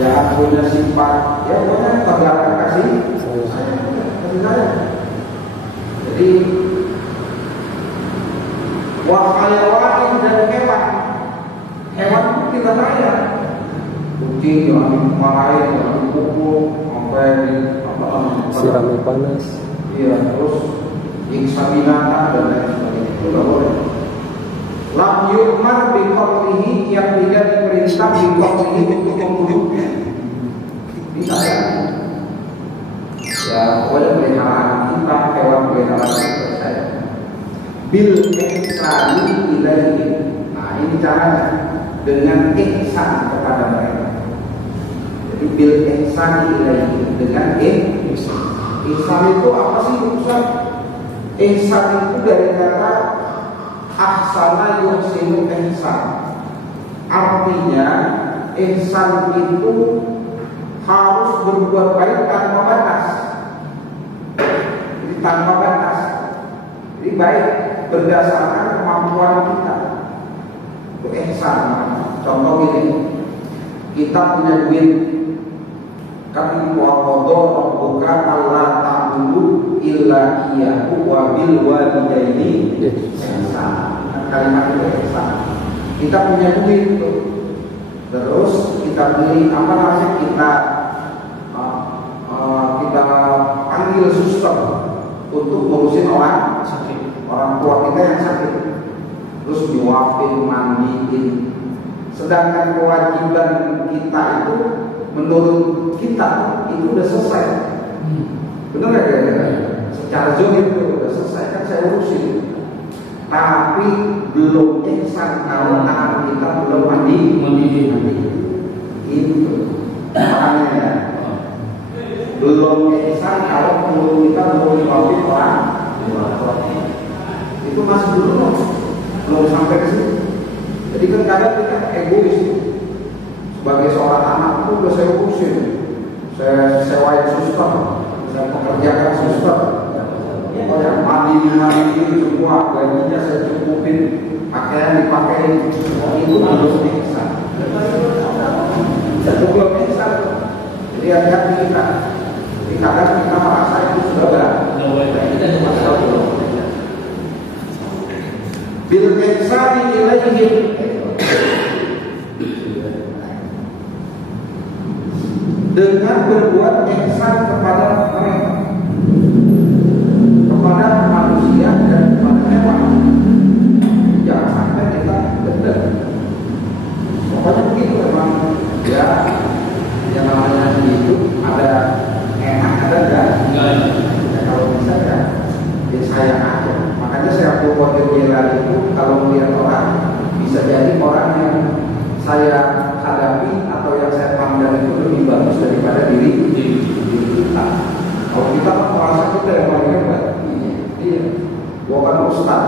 Jangan punya sifat, ya pokoknya pergerakan kasih sayang. Jadi wahayawan dan hewan itu kita sayang. Kucing jangan dimarahin, jangan dipukul, sampai di sirami panas. Iya, terus nyiksa binatang dan lain sebagainya itu nggak boleh. Lam yu'mar bi qatlihi, yang tidak diperintah bi qatlihi untuk membunuhnya. Bisa ya, pokoknya peliharaan kita, hewan peliharaan kita saya. Bil ihsani ilaihi. Nah, ini caranya dengan ihsan kepada mereka. Jadi bil ihsani ilaihi, dengan ihsan. Ihsan itu apa sih Ustaz? Ihsan itu dari kata ahsana yuhsinu ihsan. Artinya ihsan itu harus berbuat baik tanpa batas. Jadi tanpa batas. Jadi baik berdasarkan kemampuan kita. Itu ihsan. Contoh gini, kita punya duit, kan wa qadara rabbuka alla ta'budu illa iyyahu wa bil walidayni ihsana. Kalimat itu ihsan. Kita punya duit tuh. Terus kita beli apa namanya, kita panggil suster untuk ngurusin orang sakit, orang tua kita yang sakit. Terus nyuapin, mandiin. Sedangkan kewajiban kita itu menurut kita itu udah selesai. Benar nggak kira-kira? Secara zahir itu udah selesai, kan saya urusin. Tapi belum ihsan kalau anak kita belum mandi. Itu makanya ya. Belum ihsan kalau mulut kita belum nyuapin orang. Itu masih belum sampai ke situ. Jadi kan kadang kita egois. Sebagai seorang anak itu udah saya urusin, saya sewain suster, saya pekerjakan suster, pokoknya mandi semua, gajinya saya cukupin, pakaian dipakai, itu harus ihsan. Itu belum ihsan. Jadi hati-hati kita. Jadi kadang kita merasa itu sudah berat. Bil ihsani ilaihim, dengan berbuat ihsan kepada mereka, kepada manusia dan kepada hewan. Jangan sampai kita benar. Pokoknya begitu memang ya, yang namanya hidup ada enak ada enggak. Ya, kalau bisa ya sayang aja. Makanya saya waktu jalan itu kalau melihat orang, bisa jadi orang yang saya hadapi atau yang saya pandang itu lebih bagus daripada diri kita. Kalau kita merasa kita yang paling hebat, iya, bukan ustaz,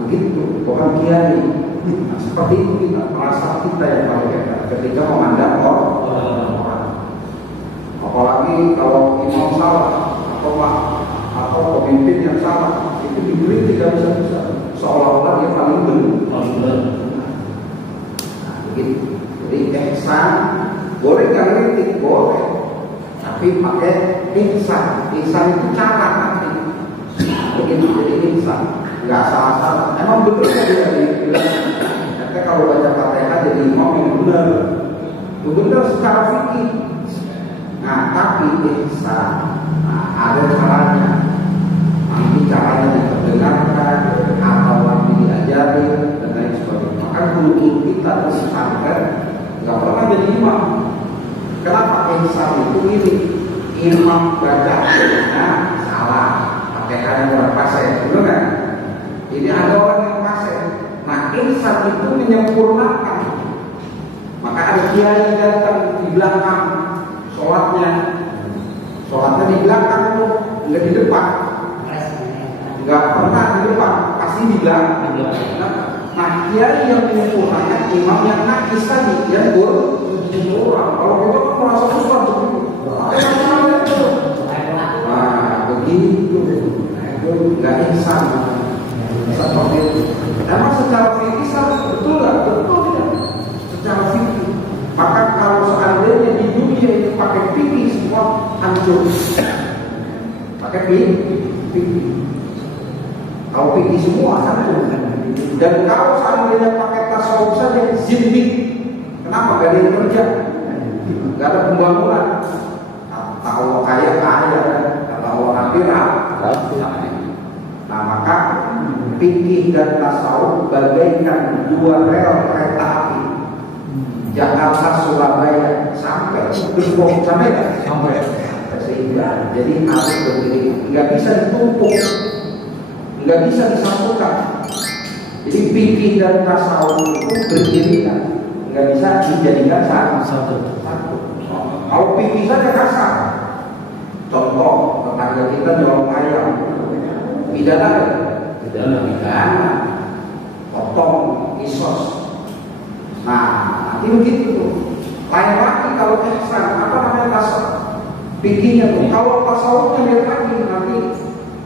begitu, bukan kiai. Nah, seperti itu kita merasa kita yang paling hebat ketika memandang orang. Apalagi kalau imam salah atau pemimpin yang salah, itu diberi tidak bisa seolah-olah dia paling benar. Begitu. Jadi ihsan boleh nggak kritik, boleh, tapi pakai ihsan. Ihsan itu cara nanti. Begitu jadi ihsan, nggak salah-salah. Emang betul dia dibilang. Nanti kalau baca Fatihah jadi imam yang benar secara fikih. Nah, tapi ihsan, ada caranya. Nanti caranya yang terdengarkan atau nanti diajari dan lain sebagainya. Maka kultur kita di pesantren nggak pernah jadi imam. Kenapa ihsan itu ini? Imam baca salah, pakai yang orang pasir, betul kan? Ini ada orang yang pasir. Nah, ihsan itu menyempurnakan. Maka ada kiai datang di belakang, sholatnya di belakang itu, nggak di depan. Nggak pernah di depan, pasti di belakang. Nah, kiai yang menyempurnakan, imam yang nakis tadi, yang orang. Kalau kita kan merasa susah begitu. Nah, begitu. Itu nggak ihsan. Seperti itu. Emang secara fikih betul nggak? Betul tidak? Secara fikih. Maka kalau seandainya di dunia hancur. Pakai fikih. Kalau fikih semua hancur. Dan kalau seandainya pakai tasawuf saja zindik. Kenapa? Gak ada yang kerja, gak ada pembangunan. Kata Allah kaya, kata Allah akhirat. Nah maka fikih dan tasawuf bagaikan dua rel kereta api Jakarta Surabaya sampai Depok, sampai nggak? Sampai. Sehingga jadi harus berdiri, nggak bisa ditumpuk, nggak bisa disatukan. Jadi fikih dan tasawuf itu berdiri, nggak bisa dijadikan satu. Kalau fikih saja kasar. Contoh tetangga kita jual ayam, pidana, potong, kisos. Nah, nanti begitu. Lain lagi kalau ihsan, apa namanya tasawuf? Fikihnya tuh. Kalau tasawufnya lihat lagi, nanti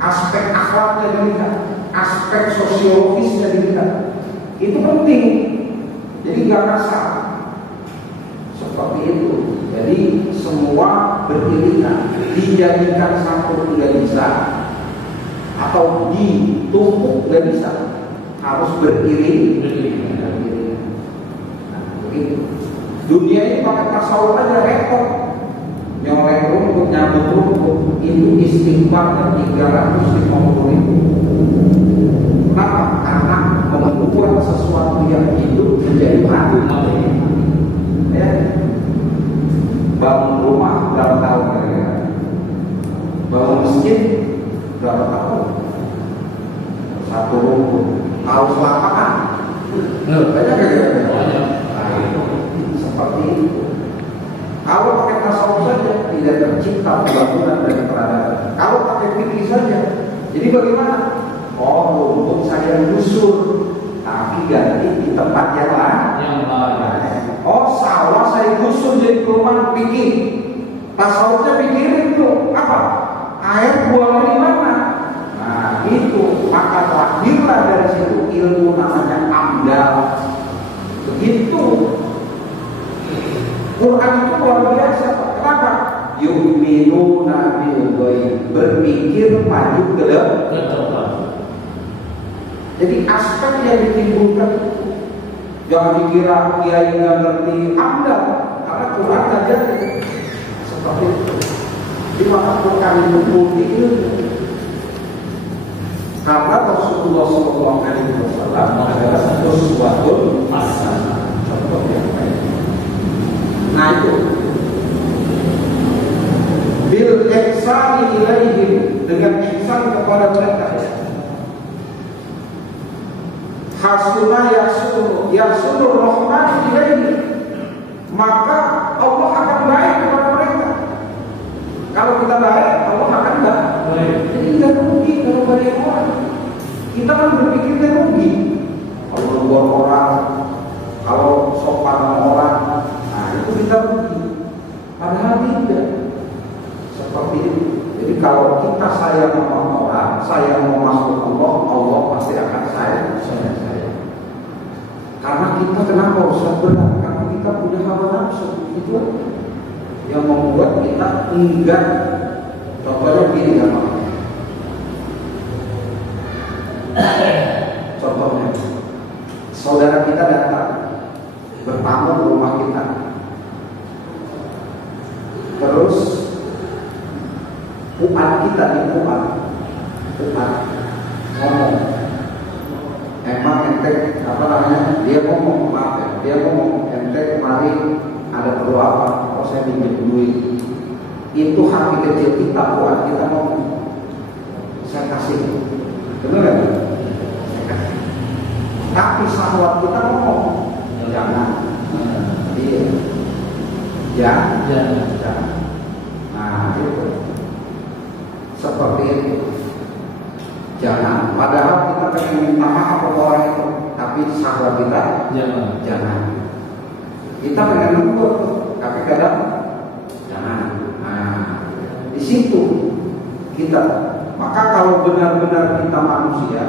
aspek akhlaknya dilihat, aspek sosiologisnya dilihat. Itu penting. Jadi nggak kasar. Seperti itu. Jadi semua beriringan, dijadikan satu tidak bisa, atau ditumpuk nggak bisa, harus beriring. Nah, begitu. Dunia ini pakai tasawuf aja repot. Nyolek rumput, nyabut rumput, itu istighfar 350.000. Kenapa? Karena membuat sesuatu yang hidup menjadi mati. Ya. Bangun rumah berapa tahun kira-kira? Bangun masjid berapa tahun? Satu rumput. Harus lapangan. Banyak kira-kira? Seperti itu. Kalau pakai tasawuf saja tidak tercipta pembangunan dan peradaban. Kalau pakai fikih saja, jadi bagaimana? Oh, rumput saya gusur, tapi ganti di tempat yang lain. Oh, sawah saya gusur jadi perumahan fikih. Tasawufnya pikirin tuh apa? Air buangnya di mana? Nah, itu maka lahirlah dari situ ilmu namanya amdal. Begitu. Quran itu luar biasa. Kenapa? Yu'minuna bil ghaib, berpikir maju ke depan. Jadi aspek yang ditimbulkan, jangan dikira kiai nggak ngerti amdal, karena Quran ngajarin seperti itu. Di maka Quran itu multi ilmu. Karena Rasulullah SAW adalah satu uswatun hasanah, contoh yang baik. Nah itu bil ihsani ilaihim, dengan ihsan kepada mereka. Hasuna yasunur rahman ilaihim, maka Allah akan baik kepada mereka. Kalau kita baik, Allah akan baik. Jadi tidak rugi kalau baik orang. Kita kan berpikirnya rugi. Kalau luar orang, kalau sopan orang, itu kita rugi. Padahal tidak seperti itu. Jadi kalau kita sayang sama orang, sayang mau masuk Allah, Allah pasti akan sayang. Karena kita kenapa usah berat? Karena kita punya hawa nafsu. Itu yang membuat kita enggak. Contohnya gini ya, contohnya saudara kita datang bertamu ke rumah kita. Terus puan kita di puan ngomong, emang ente apa namanya? Dia ngomong, maaf ya, dia ngomong ente kemarin ada perlu apa? Oh saya pinjam duit. Itu hati kecil kita, puan kita ngomong, saya kasih, benar nggak? Saya kasih. Tapi syahwat kita ngomong, jangan. Iya. Jangan. Nah itu seperti itu. Jangan. Padahal kita pengen minta maaf ke orang itu, tapi sahabat kita jangan. Kita pengen lembut, tapi kadang jangan. Nah di situ kita. Maka kalau benar-benar kita manusia,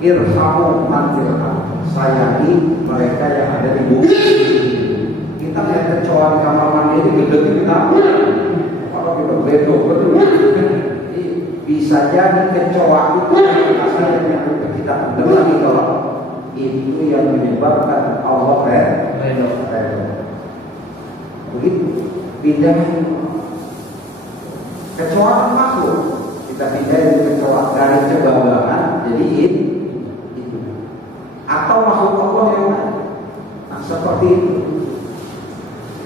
irhamu man fil ardh, sayangi mereka yang ada di bumi. Kita lihat kecoa di kamar mandi digedegin kita, apa apa kita bedo betul. Jadi bisa jadi kecoa itu asalnya yang kita dengar itu itu yang menyebabkan Allah redha. Begitu pindah kecoa makhluk, kita pindah dari kecoa dari kebablasan jadi itu atau makhluk Allah yang lain. Nah, seperti itu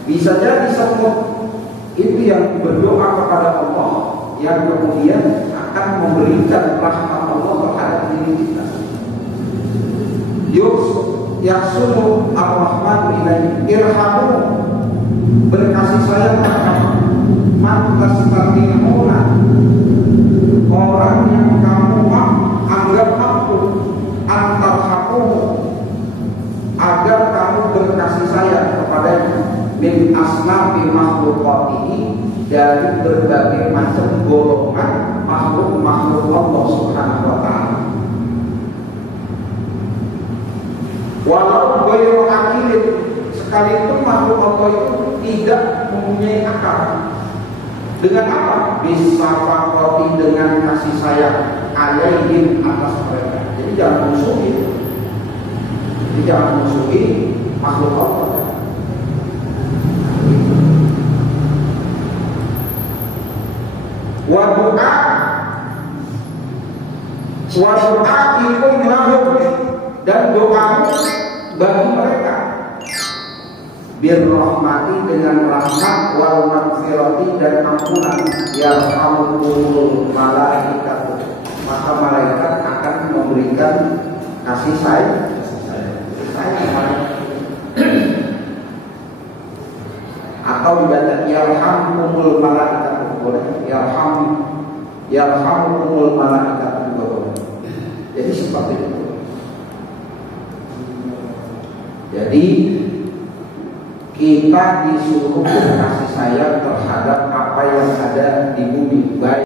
bisa jadi semut itu yang berdoa kepada Allah yang kemudian akan memberikan rahmat Allah terhadap diri kita. Yaqsulu ar-Rahman ilaihi irhamu, berkasih sayang kepada man tastatimuna, orang yang kamu anggap mampu antarhamu, agar kamu berkasih sayang kepadanya min asnafi makhlukatihi, dari berbagai macam golongan makhluk-makhluk Allah Subhanahu wa ta'ala. Walau ghairu akilin, sekalipun makhluk Allah itu tidak mempunyai akal. Dengan apa? Bisa fakoti, dengan kasih sayang alaihim, atas mereka. Jadi jangan musuhi. Jadi jangan musuhi makhluk Allah. Wa du'a ikum lahum, dan doamu bagi mereka birrahmati, dengan rahmat, wal maghfirati, dan ampunan, yarhamul malaikat, maka malaikat akan memberikan kasih sayang atau dibaca yarhamul malaikat boleh, yarhamul malaikat juga boleh. Jadi seperti itu. Jadi kita disuruh kasih sayang terhadap apa yang ada di bumi, baik